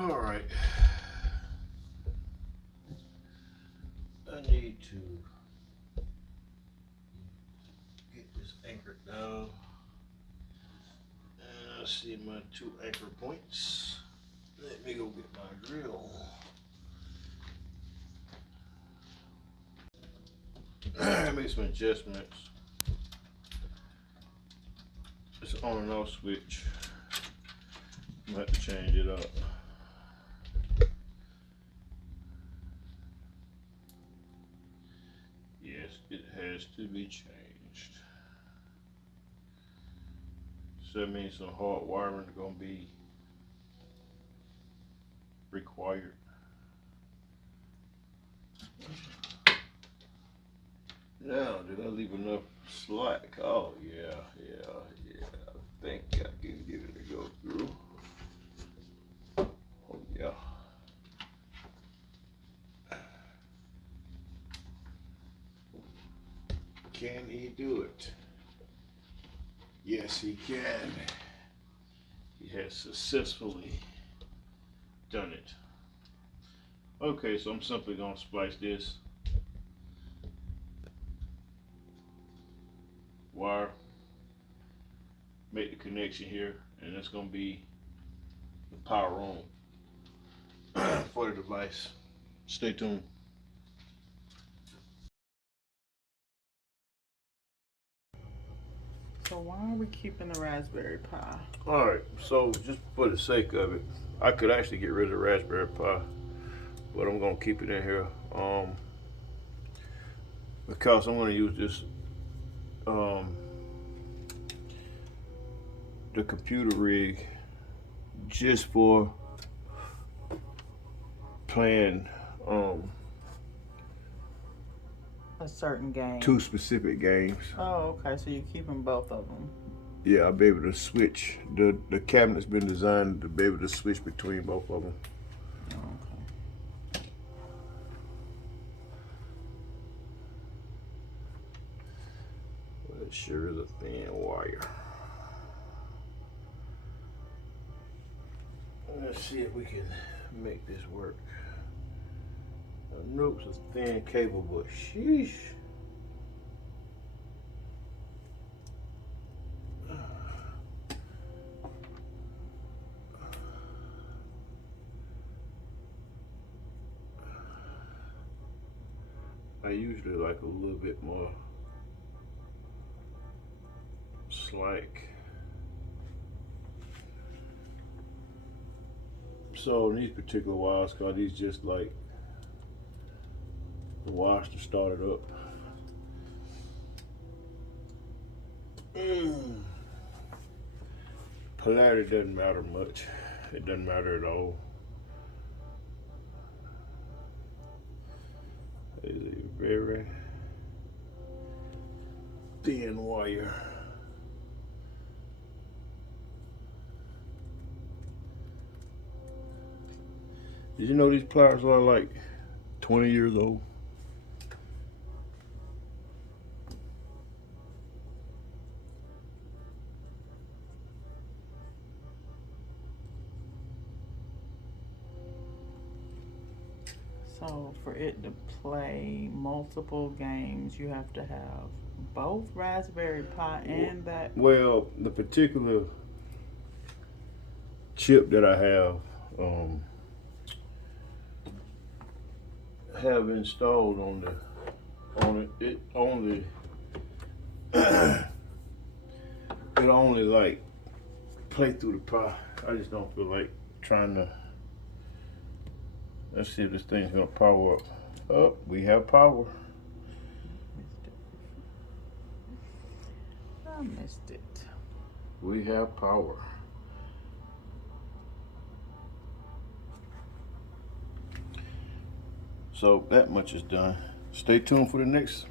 All right. I need to get this anchored down. And I see my 2 anchor points. Let me go get my drill. Make some adjustments. It's an on and off switch. I'm gonna have to change it up. Yes, it has to be changed. So that means some hard wiring is gonna be required. Now, did I leave enough slack? Oh yeah. I think I can get it to go through. Oh yeah. Can he do it? Yes, he can. He has successfully done it. Okay, so I'm simply gonna splice this wire, make the connection here, and that's gonna be the power on for the device. Stay tuned. So why are we keeping the Raspberry Pi? Alright, so just for the sake of it, I could actually get rid of the Raspberry Pi, but I'm gonna keep it in here because I'm gonna use this the computer rig just for playing A certain game. 2 specific games. Oh, okay. So you're keeping both of them. Yeah, I'll be able to switch. The cabinet's been designed to be able to switch between both of them. Okay. Well, it sure is a thin wire. Let's see if we can make this work. Nope, it's a thin cable, but sheesh. I usually like a little bit more slack. So these particular wires, cause these just like the wires to start it up. Polarity doesn't matter much. It doesn't matter at all. It's a very thin wire. Did you know these pliers are like 20 years old? So for it to play multiple games, you have to have both Raspberry Pi and that. Well, the particular chip that I have installed on it only it only like play through the Pi. I just don't feel like trying to. Let's see if this thing's gonna power up. Oh, we have power. I missed it. We have power. So that much is done. Stay tuned for the next